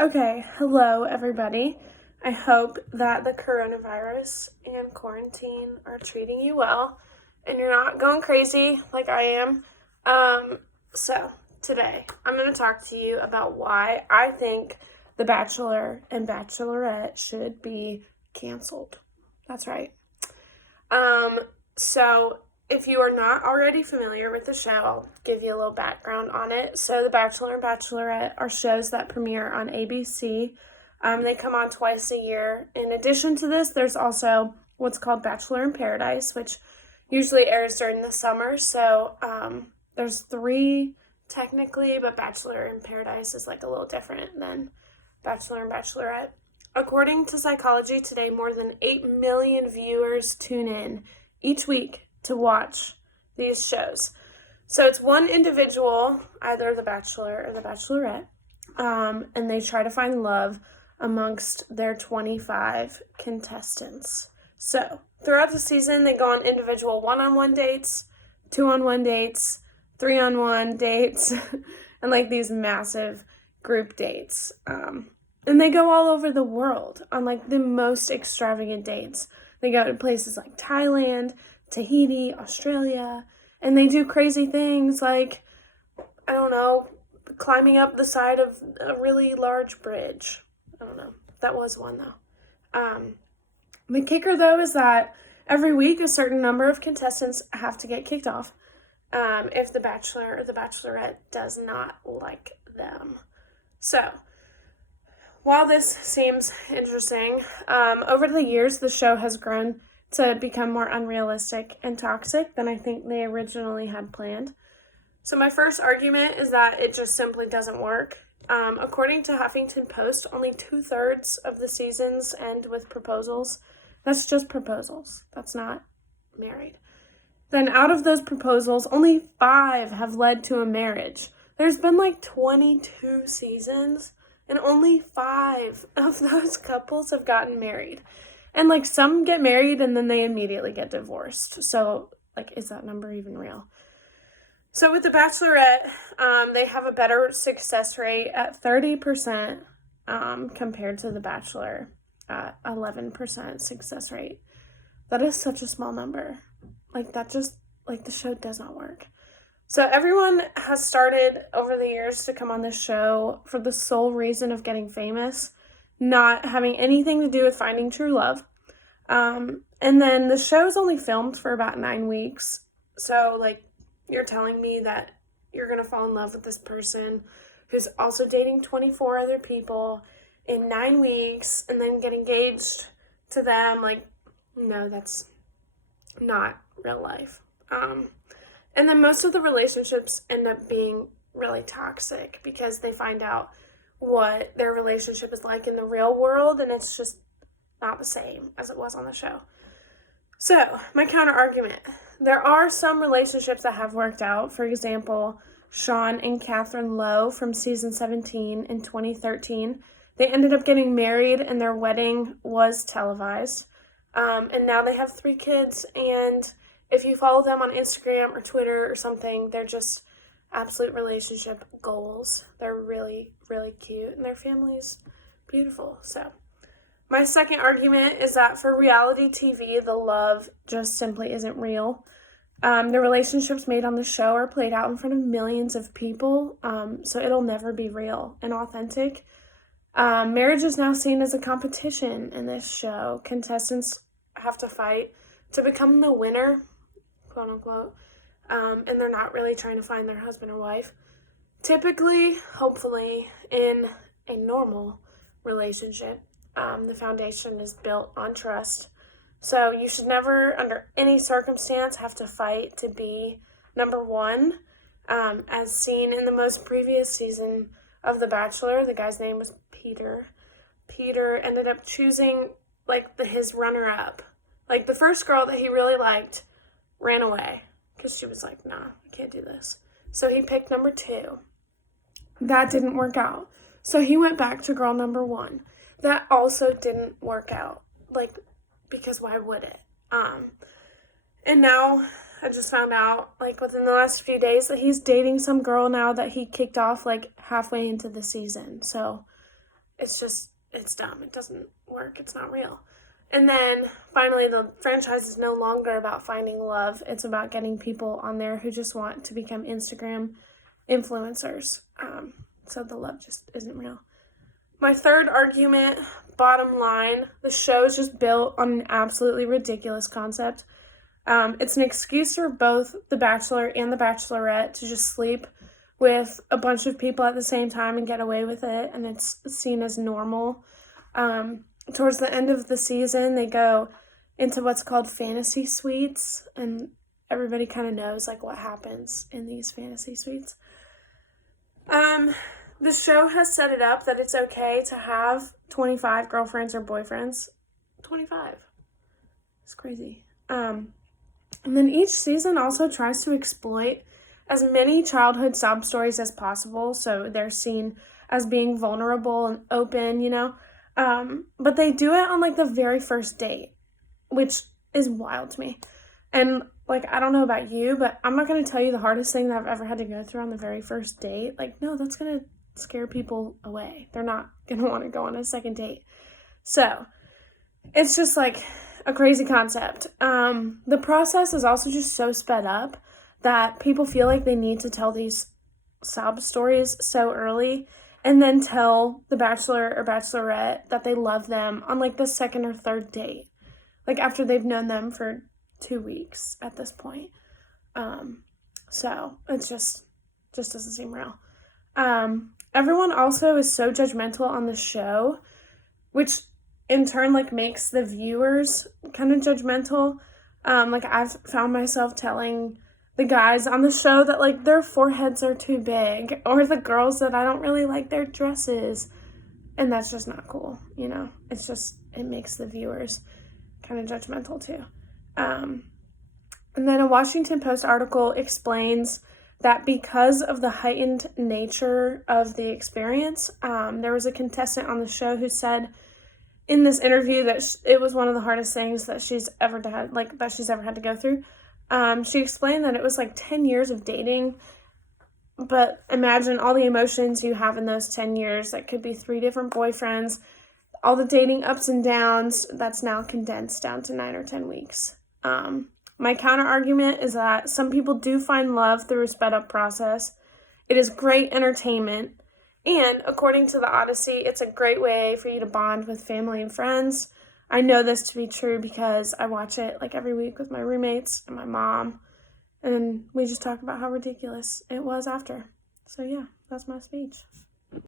Okay, hello everybody. I hope that the coronavirus and quarantine are treating you well and you're not going crazy like I am. So today I'm going to talk to you about why I think The Bachelor and Bachelorette should be canceled. That's right. So if you are not already familiar with the show, I'll give you a little background on it. So The Bachelor and Bachelorette are shows that premiere on ABC. They come on twice a year. In addition to this, there's also what's called Bachelor in Paradise, which usually airs during the summer. So there's three technically, but Bachelor in Paradise is like a little different than Bachelor and Bachelorette. According to Psychology Today, more than 8 million viewers tune in each week to watch these shows. So it's one individual, either the Bachelor or the Bachelorette, and they try to find love amongst their 25 contestants. So throughout the season, they go on individual one-on-one dates, two-on-one dates, three-on-one dates, and like these massive group dates. And they go all over the world on like the most extravagant dates. They go to places like Thailand, Tahiti, Australia, and they do crazy things like, I don't know, climbing up the side of a really large bridge. I don't know. That was one though. The kicker though is that every week a certain number of contestants have to get kicked off if the Bachelor or the Bachelorette does not like them. So, while this seems interesting, over the years the show has grown to become more unrealistic and toxic than I think they originally had planned. So my first argument is that it just simply doesn't work. According to Huffington Post, only 2/3 of the seasons end with proposals. That's just proposals. That's not married. Then out of those proposals, only 5 have led to a marriage. There's been like 22 seasons, and only 5 of those couples have gotten married. And like some get married and then they immediately get divorced. So like, is that number even real? So with the Bachelorette, they have a better success rate at 30% compared to the Bachelor, 11% success rate. That is such a small number. Like that just, like the show does not work. So everyone has started over the years to come on this show for the sole reason of getting famous, not having anything to do with finding true love. And then the show's only filmed for about 9 weeks. So like, you're telling me that you're going to fall in love with this person who's also dating 24 other people in 9 weeks and then get engaged to them. Like, no, that's not real life. And then most of the relationships end up being really toxic because they find out what their relationship is like in the real world, and it's just not the same as it was on the show. So, my counter argument. There are some relationships that have worked out. For example, Sean and Catherine Lowe from season 17 in 2013. They ended up getting married and their wedding was televised. And now they have 3 kids, and if you follow them on Instagram or Twitter or something, they're just absolute relationship goals. They're really, really cute, and their family's beautiful. So, my second argument is that for reality TV, the love just simply isn't real. The relationships made on the show are played out in front of millions of people, so it'll never be real and authentic. Marriage is now seen as a competition in this show. Contestants have to fight to become the winner, quote unquote, and they're not really trying to find their husband or wife. Typically, hopefully, in a normal relationship, the foundation is built on trust. So you should never, under any circumstance, have to fight to be number one. As seen in the most previous season of The Bachelor, the guy's name was Peter. Peter ended up choosing like his runner-up. Like the first girl that he really liked ran away because she was like, nah, I can't do this. So he picked number 2. That didn't work out. So he went back to girl number 1. That also didn't work out. Like, because why would it? And now I just found out, like, within the last few days that he's dating some girl now that he kicked off, like, halfway into the season. So, it's dumb. It doesn't work. It's not real. And then finally, the franchise is no longer about finding love. It's about getting people on there who just want to become Instagram influencers. So the love just isn't real. My third argument, bottom line, the show is just built on an absolutely ridiculous concept. It's an excuse for both The Bachelor and The Bachelorette to just sleep with a bunch of people at the same time and get away with it, and it's seen as normal. Towards the end of the season, they go into what's called fantasy suites, and everybody kind of knows, like, what happens in these fantasy suites. The show has set it up that it's okay to have 25 girlfriends or boyfriends. 25. It's crazy. And then each season also tries to exploit as many childhood sob stories as possible, so they're seen as being vulnerable and open, you know? But they do it on, like, the very first date, which is wild to me. And, like, I don't know about you, but I'm not going to tell you the hardest thing that I've ever had to go through on the very first date. Like, no, that's going to scare people away. They're not going to want to go on a second date. So, it's just, like, a crazy concept. The process is also just so sped up that people feel like they need to tell these sob stories so early and then tell the Bachelor or Bachelorette that they love them on, like, the second or third date. Like, after they've known them for 2 weeks at this point. So it's just doesn't seem real. Everyone also is so judgmental on the show, which in turn, like, makes the viewers kind of judgmental. Like, I've found myself telling the guys on the show that, like, their foreheads are too big, or the girls that I don't really like their dresses, and that's just not cool, you know? It makes the viewers kind of judgmental too. And then a Washington Post article explains that because of the heightened nature of the experience, there was a contestant on the show who said in this interview that it was one of the hardest things that she's ever had to go through. She explained that it was like 10 years of dating, but imagine all the emotions you have in those 10 years. That could be 3 different boyfriends, all the dating ups and downs. That's now condensed down to 9 or 10 weeks. My counter argument is that some people do find love through a sped up process. It is great entertainment, and according to the Odyssey, it's a great way for you to bond with family and friends. I know this to be true because I watch it, like, every week with my roommates and my mom, and we just talk about how ridiculous it was after. So yeah, that's my speech.